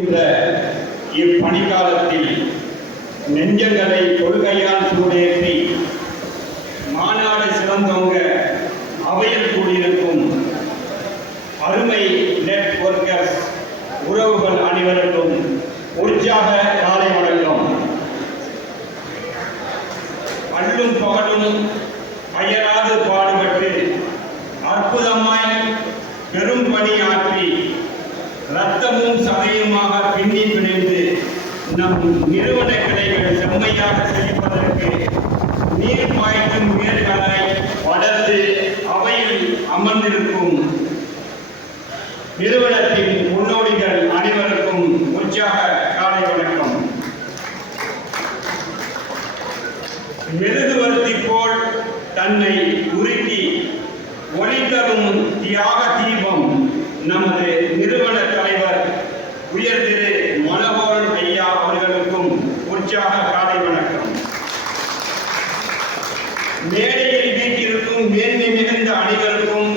என்ற இப்பணிக்காலத்தில் நெஞ்சங்களை கொள்கையால் சூடேற்றி மாநாடு சிறந்தவங்க அவையில் கூடியிருக்கும் அருமை நெட்வொர்க்கர்ஸ் உறவுகள் அனைவருக்கும் உற்சாக காலை வணக்கம். அள்ளும் பகலும் அயராது நிறுவன கிளைகள் செம்மையாக செழிப்பதற்கு நீர் பாய்க்கும் வேர்களை வளர்ந்து அவையில் அமர்ந்திருக்கும் நிறுவனத்தின் முன்னோடிகள் அனைவருக்கும் உற்சாக காலை வணக்கம். மெழுகுவர்த்தி போல் தன்னை உருக்கி ஒளி தரும் தியாக தீபம் நமது நிறுவன தலைவர் உயர் திரு மனோகரன் ஐயா அவர்களுக்கும் உற்சாக காலை வணக்கம் மேடையில் வீட்டிற்கும் மேன்மை மிகுந்த அனைவருக்கும்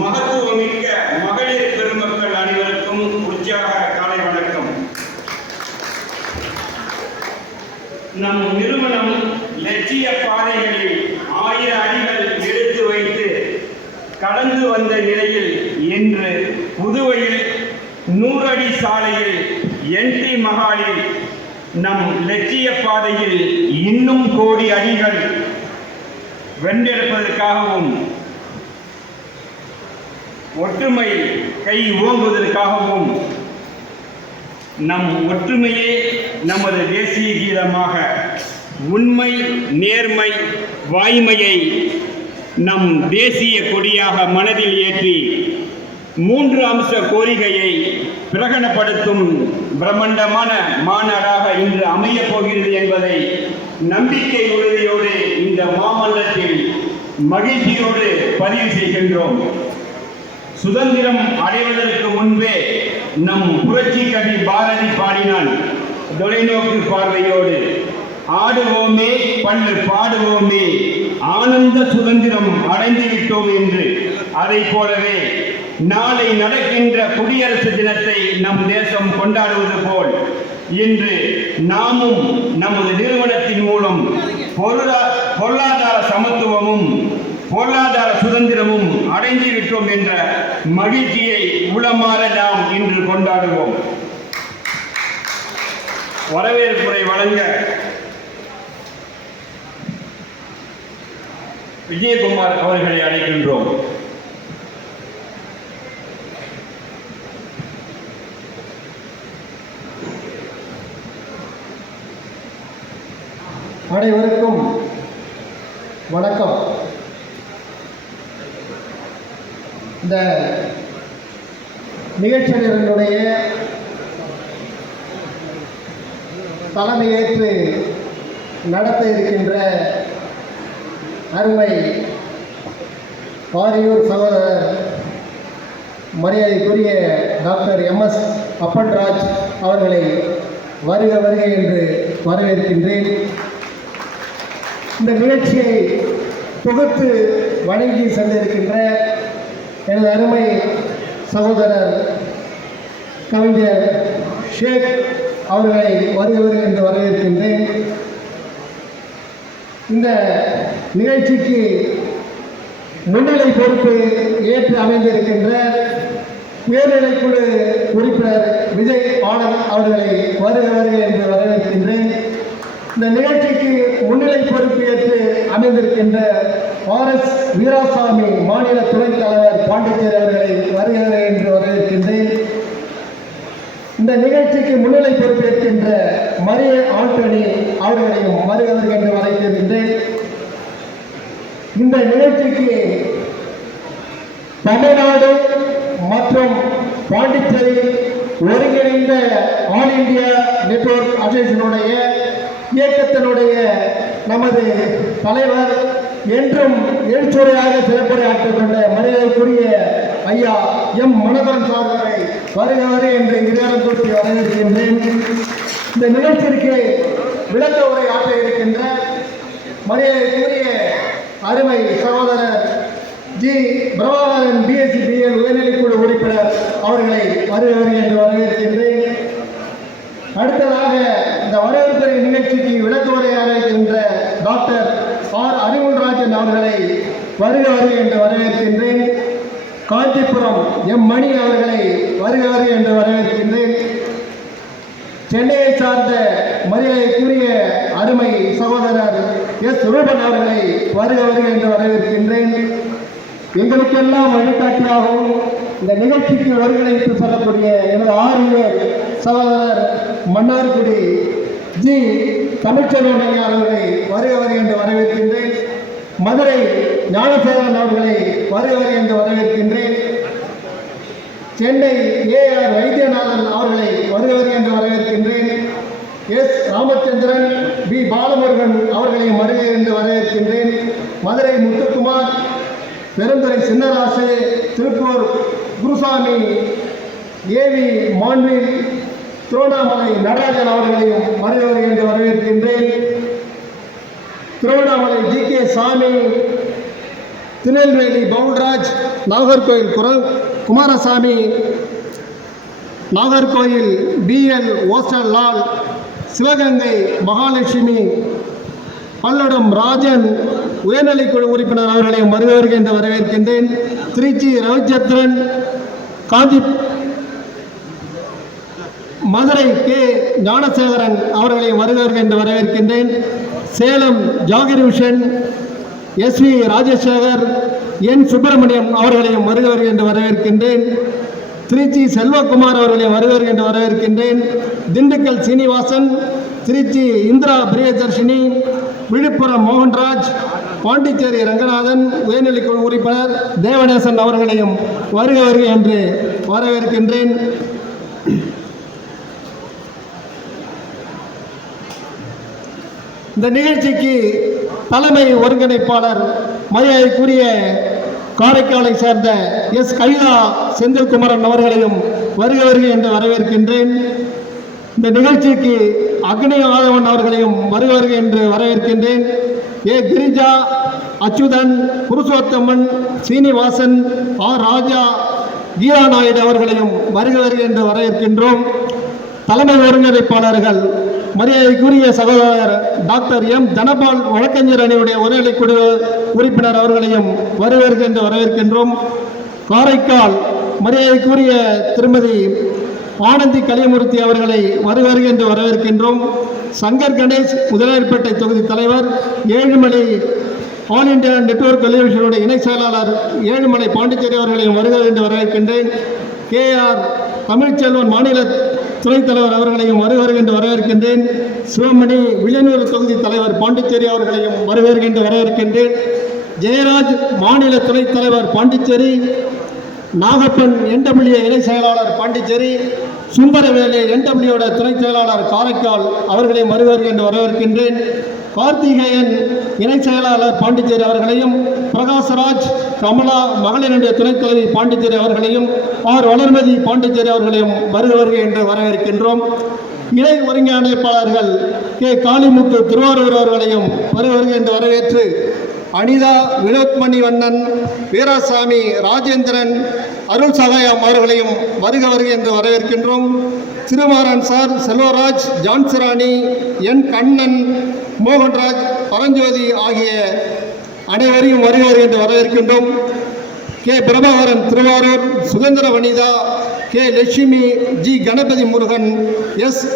மகத்துவமிக்க மகளிர் பெருமக்கள் அனைவருக்கும் உற்சாக காலை வணக்கம் நம் நிறுவனம் லட்சிய பாதைகளில் ஆயிர அடிகள் எடுத்து வைத்து கடந்து வந்த நிலையில் இன்று புதுவையில் நூறடி சாலையில் என்டி மகாலில் நம் லட்சிய பாதையில் இன்னும் கோடி அடிகள் வென்றெடுப்பதற்காகவும் ஒற்றுமை கை ஓங்குவதற்காகவும் நம் ஒற்றுமையே நமது தேசிய கீதமாக உண்மை நேர்மை வாய்மையை நம் தேசிய கொடியாக மனதில் ஏற்றி மூன்று அம்ச கோரிக்கையை பிரகடனப்படுத்தும் பிரம்மாண்டமான மாநாடாக இன்று அமையப் போகிறது என்பதை நம்பிக்கை உறுதியோடு இந்த மாமல்லத்தில் மகிழ்ச்சியோடு பதிவு செய்கின்றோம். சுதந்திரம் அடைவதற்கு முன்பே நம் புரட்சி கவி பாரதி பாடினான் தொலைநோக்கு பார்வையோடு ஆடுவோமே பல்லு பாடுவோமே ஆனந்த சுதந்திரம் அடைந்து விட்டோம் என்று. அதை போலவே நாளை நடக்கின்ற குடியரசு தினத்தை நம் தேசம் கொண்டாடுவது போல் இன்று நாமும் நமது நிறுவனத்தின் மூலம் பொருளா பொருளாதார சமத்துவமும் பொருளாதார சுதந்திரமும் அடைந்து விட்டோம் என்ற மகிழ்ச்சியை உளமாற நாம் இன்று கொண்டாடுவோம். வரவேற்புரை வழங்க விஜயகுமார் அவர்களை அழைக்கின்றோம். அனைவருக்கும் வணக்கம். இந்த நிகழ்ச்சியினுடைய தலைமையேற்று நடத்த இருக்கின்ற அருமை பாரியூர் சகோதரர் மரியாதைக்குரிய டாக்டர் எம்எஸ் அப்பன்ராஜ் அவர்களை வருக வருக என்று வரவேற்கின்றேன். இந்த நிகழ்ச்சியை தொகுத்து வழங்கி சென்றிருக்கின்ற எனது அருமை சகோதரர் கவிஞர் ஷேக் அவர்களை வருக வருக என்று வரவேற்கின்றேன். இந்த நிகழ்ச்சிக்கு முன்னிலை பொறுப்பு ஏற்று அமைந்திருக்கின்ற உயர்நிலைக்குழு உறுப்பினர் விஜய் ஆனந்த் அவர்களை வருக வருக என்று வரவேற்கின்றேன். இந்த நிகழ்ச்சிக்கு முன்னிலை பொறுப்பு ஏற்று அமைந்திருக்கின்ற ஆர் எஸ் வீராசாமி மாநில துணைத் தலைவர் பாண்டிச்சேரி அவர்களை வருக என்று வரவேற்கின்றேன். இந்த நிகழ்ச்சிக்கு முன்னிலை பொறுப்பேற்கின்ற மரிய ஆண்டனி அவர்களையும் வருக என்று வரவேற்கின்றேன் இந்த நிகழ்ச்சிக்கு தமிழ்நாடு மற்றும் பாண்டிச்சேரி ஒருங்கிணைந்த ஆல் இந்தியா நெட்வொர்க் அசோசியேஷனுடைய இயக்கத்தினுடைய நமது தலைவர் என்றும் எழுச்சுரையாக சிறப்புரையாற்றிக் கொண்ட மரியாதைக்குரிய ஐயா எம் மனோகரன் சார்வரை வருக வரு என்று இருவரும் கூட்டி வரவேற்கின்றேன். இந்த நிகழ்ச்சிக்கு விளக்க உரை ஆற்ற இருக்கின்ற மரியாதைக்குரிய அருமை சகோதரர் ஜி. பிரபாகரன் பிஎஸ்சி பிஎல் உயர்நிலைக்குழு உறுப்பினர் அவர்களை வருக வரு என்று வரவேற்கின்றேன். அடுத்ததாக இந்த வரவேற்புரை நிகழ்ச்சிக்கு விளக்க உரையாட இருக்கின்ற டாக்டர் ஆர். அறிவுல்ராஜன் அவர்களை வருக வரு என்று வரவேற்கின்றேன். காஞ்சிபுரம் எம் மணி அவர்களை வருகிறார் என்று வரவேற்கின்றேன். சென்னையை சார்ந்த மரியாதைக்குரிய அருமை சகோதரர் எஸ். ரூபன் அவர்களை வருக வருக என்று வரவேற்கின்றேன். எங்களுக்கெல்லாம் வழிகாட்டியாகவும் இந்த நிகழ்ச்சிக்கு ஒருங்கிணைத்து சொல்லக்கூடிய எனது ஆரியர் சகோதரர் மன்னார்குடி ஜி. தமிழ்ச்செல்வன் அவர்களை வருக வருக என்று வரவேற்கின்றேன். மதுரை ஞானசேகரன் அவர்களை வருக என்று வரவேற்கின்றேன். சென்னை ஏஆர் வைத்தியநாதன் அவர்களை வருக என்று வரவேற்கின்றேன். எஸ் ராமச்சந்திரன் பி பாலமுருகன் அவர்களை வருக என்று வரவேற்கின்றேன். மதுரை முத்துக்குமார் பெருந்துறை சின்னராசு திருப்பூர் குருசாமி ஏவி மாண்பில் திருவண்ணாமலை நடராஜன் அவர்களையும் வருக என்று வரவேற்கின்றேன். திருவண்ணாமலை ஜி கே சாமி திருநெல்வேலி பவுல்ராஜ் நாகர்கோயில் குரல் குமாரசாமி நாகர்கோயில் பிஎல் ஓஸ்டர் லால் சிவகங்கை மகாலட்சுமி பல்லடம் ராஜன் உயர்நிலைக்குழு உறுப்பினர் அவர்களையும் வருவதற்கு என்று வரவேற்கின்றேன். திருச்சி ரவிச்சந்திரன் காஞ்சி மதுரை கே. ஞானசேகரன் அவர்களை வருவதற்கு என்று வரவேற்கின்றேன். Salem Zakir Hussain S V Rajasekar N Subramaniam அவர்களையும் வருக என்று வரவேற்கின்றேன். திருச்சி செல்வகுமார் அவர்களையும் வருக என்று வரவேற்கின்றேன். திண்டுக்கல் சீனிவாசன் திருச்சி இந்திரா பிரியதர்ஷினி விழுப்புரம் மோகன்ராஜ் பாண்டிச்சேரி ரங்கநாதன் உயர்நிலைக்குழு உறுப்பினர் தேவநேசன் அவர்களையும் வருக வருக என்று வரவேற்கின்றேன். இந்த நிகழ்ச்சிக்கு தலைமை ஒருங்கிணைப்பாளர் மரியாதைக்குரிய காரைக்காலை சேர்ந்த எஸ். கைலா செந்தில்குமரன் அவர்களையும் வருக வருக என்று வரவேற்கின்றேன். இந்த நிகழ்ச்சிக்கு அக்னி ஆதவன் அவர்களையும் வருக வருக என்று வரவேற்கின்றேன். ஏ. கிரிஜா அச்சுதன் புருஷோத்தமன் சீனிவாசன் ஆர் ராஜா கீரா நாயுடு அவர்களையும் வருக வருக என்று வரவேற்கின்றோம். தலைமை ஒருங்கிணைப்பாளர்கள் மரியாதைக்குரிய சகோதரர் டாக்டர் எம். தனபால் வழக்கறிஞர் அணியுடைய ஒருநிலைக்குழு உறுப்பினர் அவர்களையும் வரவேற்கின்ற வரவேற்கின்றோம். காரைக்கால் மரியாதைக்குரிய திருமதி ஆனந்தி கலியமூர்த்தி அவர்களை வருக என்று வரவேற்கின்றோம். சங்கர் கணேஷ் முதலாளிப்பேட்டை தொகுதி தலைவர். ஏழுமலை ஆல் இண்டியா நெட்வொர்க் டெலிவிஷனுடைய இணை செயலாளர் ஏழுமலை பாண்டிச்சேரி அவர்களையும் வருக என்று வரவேற்கின்றேன். கே ஆர் தமிழ்ச்செல்வன் மாநில துணைத் தலைவர் அவர்களையும் வருக வரவேற்கின்றேன். சிவமணி விளைநூறு தொகுதி தலைவர் பாண்டிச்சேரி அவர்களையும் வருக வரவேற்கின்றேன். ஜெயராஜ் மாநில துணைத் தலைவர் பாண்டிச்சேரி நாகப்பன் என்டபிள்யூ இணை செயலாளர் பாண்டிச்சேரி சுந்தரவேலு என்டபிள்யூட துணை செயலாளர் காரைக்கால் அவர்களை வருவார் என்று வரவேற்கின்றேன். கார்த்திகேயன் இணை செயலாளர் பாண்டிச்சேரி அவர்களையும் பிரகாஷ்ராஜ் கமலா மகளிருடைய துணைத் தலைவி பாண்டிச்சேரி அவர்களையும் ஆர். வளர்மதி பாண்டிச்சேரி அவர்களையும் வருக என்று வரவேற்கின்றோம். இணை ஒருங்கிணைப்பாளர்கள் கே. காளிமுத்து திருவாரூர் அவர்களையும் வருக என்று வரவேற்று அனிதா வினோத்மணி வண்ணன் வீராசாமி ராஜேந்திரன் அருள் சகாயம் அவர்களையும் வருக வருக என்று வரவேற்கின்றோம். திருமாறன் சார் செல்வராஜ் ஜான்சிராணி என் கண்ணன் மோகன்ராஜ் பரஞ்சோதி ஆகிய அனைவரையும் வருக வருக என்று வரவேற்கின்றோம். கே. பிரபாகரன் திருவாரூர் சுதந்திர Vanitha K. Lakshmi G. Ganapathi Murugan S.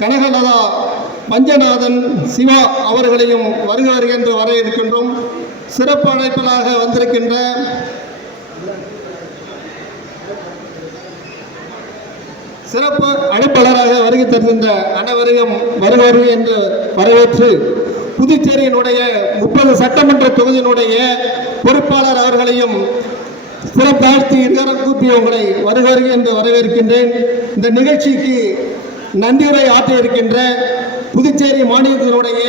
Kanagalatha Panchanathan Siva அவர்களையும் வருகிறார் என்று வர இருக்கின்றோம் சிறப்பு அழைப்பிலாக வந்திருக்கின்ற சிறப்பு அழைப்பாளராக வருகை தருகின்ற அனைவரையும் வருவார்கள் என்று வரவேற்று புதுச்சேரியினுடைய முப்பது சட்டமன்ற தொகுதியினுடைய பொறுப்பாளர் அவர்களையும் சிறப்பாழ்த்தி இருகரம் கூப்பி உங்களை வருவார்கள் என்று வரவேற்கின்றேன். இந்த நிகழ்ச்சிக்கு நன்றியுரை ஆற்ற இருக்கின்ற புதுச்சேரி மாநிலத்தினுடைய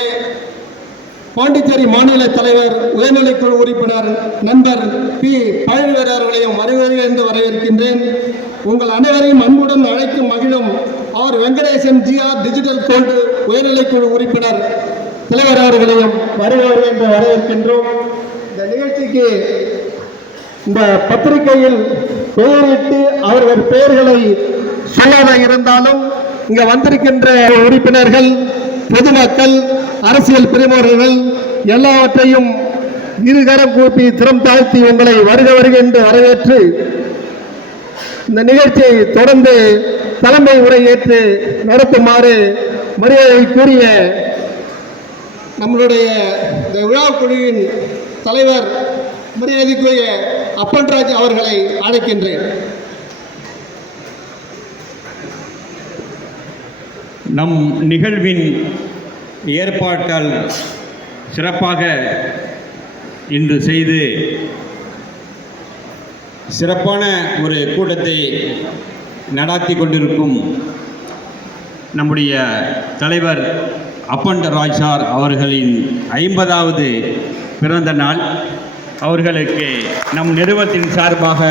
பாண்டிச்சேரி மாநில தலைவர் உயர்நிலைக்குழு உறுப்பினர் நண்பர் பி. பழனிவேர் அவர்களையும் வருவது என்று வரவேற்கின்றேன். உங்கள் அனைவரையும் அன்புடன் அழைக்கும் மகிழும் R. Venkatesan GR digital gold உயர்நிலைக்குழு உறுப்பினர் தலைவர் அவர்களையும் வருவார்கள் என்று வரவேற்கின்றோம். இந்த நிகழ்ச்சிக்கு இந்த பத்திரிகையில் பெயரிட்டு அவர்கள் பெயர்களை சொல்லாத இருந்தாலும் இங்க வந்திருக்கின்ற உறுப்பினர்கள் பொதுமக்கள் அரசியல் பிரமுகர்கள் எல்லாவற்றையும் இருகரம் கூப்பி திறம் தாழ்த்தி உங்களை வருக வருக என்று வரவேற்று இந்த நிகழ்ச்சியை தொடர்ந்து தலைமை உரையேற்று நடத்துமாறு மரியாதை கூறிய நம்மளுடைய இந்த விழா குழுவின் தலைவர் மரியாதைக்குரிய அப்பன்ராஜ் அவர்களை அழைக்கின்றேன். நம் நிகழ்வின் ஏற்பாட்டால் சிறப்பாக இன்று செய்து சிறப்பான ஒரு கூட்டத்தை நடாத்தி கொண்டிருக்கும் நம்முடைய தலைவர் அப்பண்ட ராஜ் சார் அவர்களின் ஐம்பதாவது பிறந்த நாள். அவர்களுக்கு நம் நிறுவனத்தின் சார்பாக